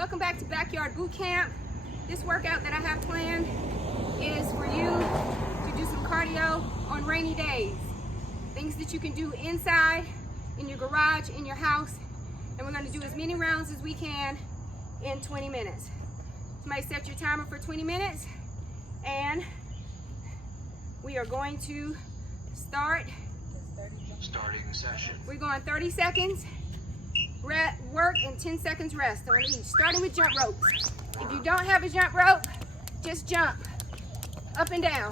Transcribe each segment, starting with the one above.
Welcome back to Backyard Boot Camp. This workout that I have planned is for you to do some cardio on rainy days. Things that you can do inside, in your garage, in your house. And we're going to do as many rounds as we can in 20 minutes. Somebody set your timer for 20 minutes. And we are going to start. Starting session. We're going 30 seconds work and 10 seconds rest on each, starting with jump ropes. If you don't have a jump rope, just jump up and down.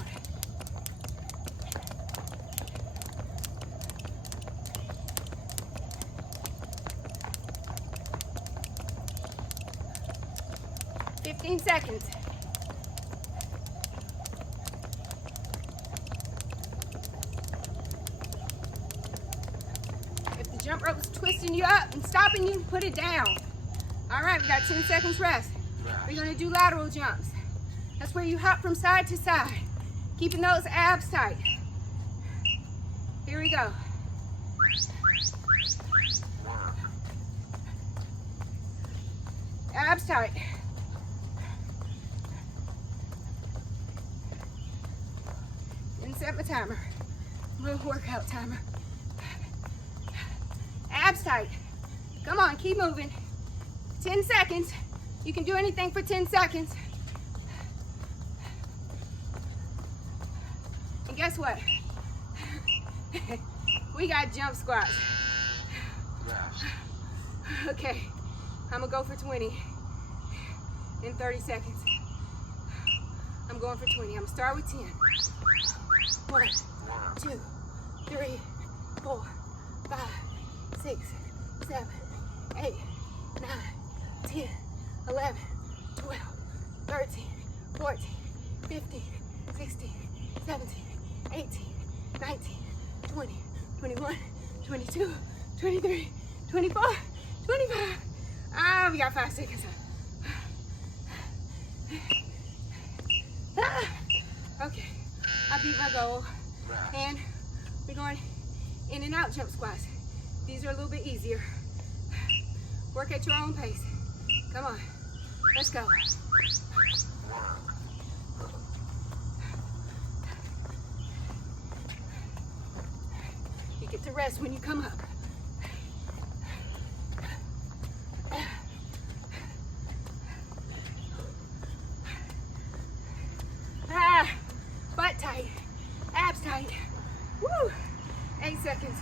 "15 seconds. If the jump rope is twisting you up and stopping you, put it down. All right, we got 10 seconds rest. We're gonna do lateral jumps. That's where you hop from side to side, keeping those abs tight. Here we go. Abs tight. And set my timer. Little workout timer. Abs tight. Come on, keep moving. 10 seconds. You can do anything for 10 seconds. And guess what? We got jump squats. Okay, I'm gonna go for 20 in 30 seconds. I'm going for 20. I'm gonna start with 10. 1, 2, 3, 4, 5, 6, 7, 8, 9, 10, 11, 12, 13, 14, 15, 16, 17, 18, 19, 20, 21, 22, 23, 24, 25. Ah, we got 5 seconds. Okay, I beat my goal. And we're going in and out jump squats. These are a little bit easier. Work at your own pace. Come on, let's go. You get to rest when you come up. Butt tight, abs tight. Woo! 8 seconds.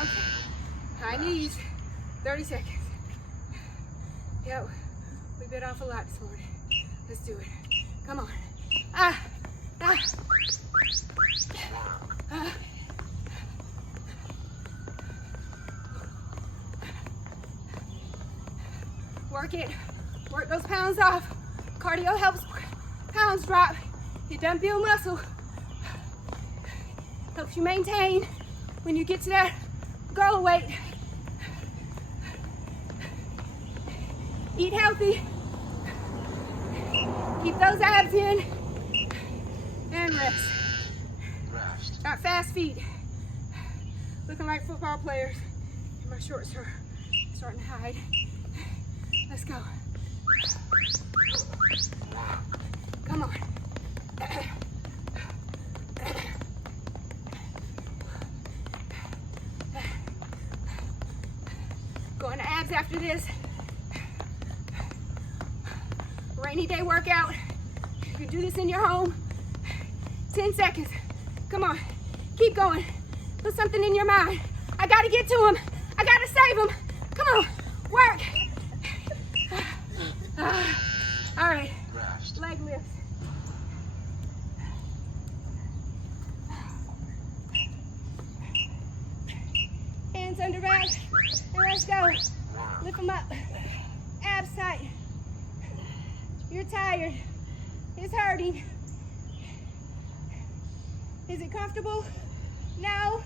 Okay, high knees, 30 seconds. Yep, we bit off a lot this morning. Let's do it. Come on. Work it. Work those pounds off. Cardio helps pounds drop. You done build muscle. Helps you maintain when you get to that goal weight. Eat healthy. Keep those abs in. And rest. Got fast feet. Looking like football players. And my shorts are starting to hide. Let's go. Come on. Going to abs after this. Rainy day workout. You can do this in your home. 10 seconds. Come on. Keep going. Put something in your mind. I gotta get to him. I gotta save him. Come on. Work. All right. Leg lift. Hands under back. And let's go. Lift them up. Abs tight. You're tired. It's hurting. Is it comfortable? No.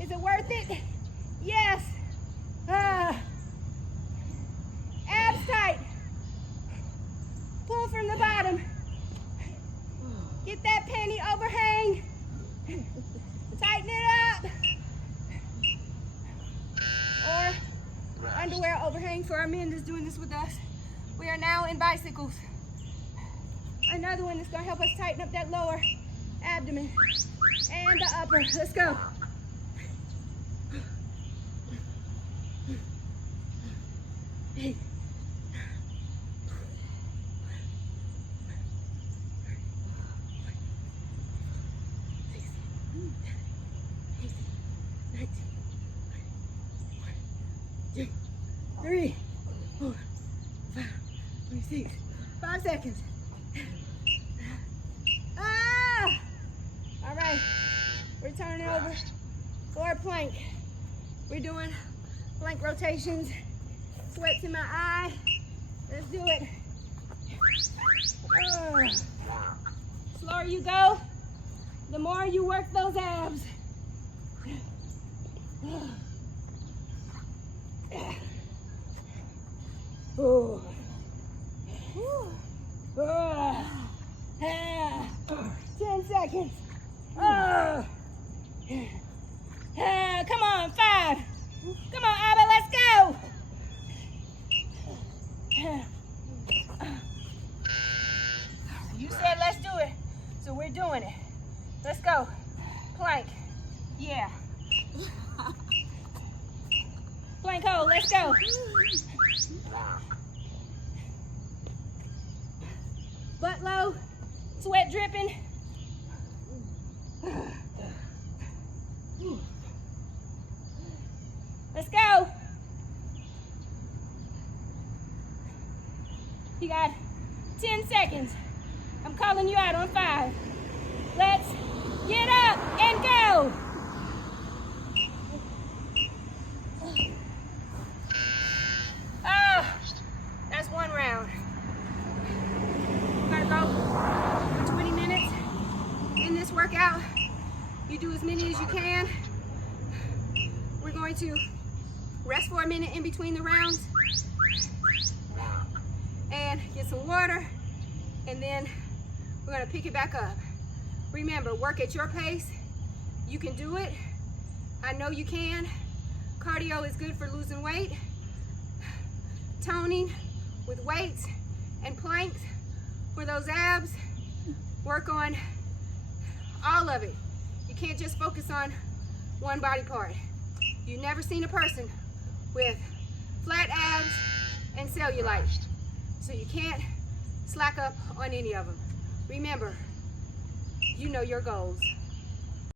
Is it worth it? Yes. Abs tight. Pull from the bottom. Get that penny overhang. Tighten it up. overhang for our men that's doing this with us. We are now in bicycles. Another one that's gonna help us tighten up that lower abdomen and the upper. Let's go. Hey. Two, 3, 4, 5, 26. 5 seconds. Ah! All right, we're turning over for a plank. We're doing plank rotations. Sweats in my eye. Let's do it. Slower you go, the more you work those abs. Oh. 10 seconds. Oh. Come on, 5. Come on, Abba, let's go. You said let's do it, so we're doing it. Let's go. Plank. Yeah. Plank hold, let's go. Butt low, sweat dripping. Let's go. You got 10 seconds. I'm calling you out on 5. Let's get up and go. That's 1 round. We're gonna go for 20 minutes in this workout. You do as many as you can. We're going to rest for a minute in between the rounds and get some water, and then we're gonna pick it back up. Remember, work at your pace. You can do it. I know you can. Cardio is good for losing weight. Toning with weights and planks for those abs. Work on all of it. You can't just focus on one body part. You've never seen a person with flat abs and cellulite, so you can't slack up on any of them. Remember, you know your goals.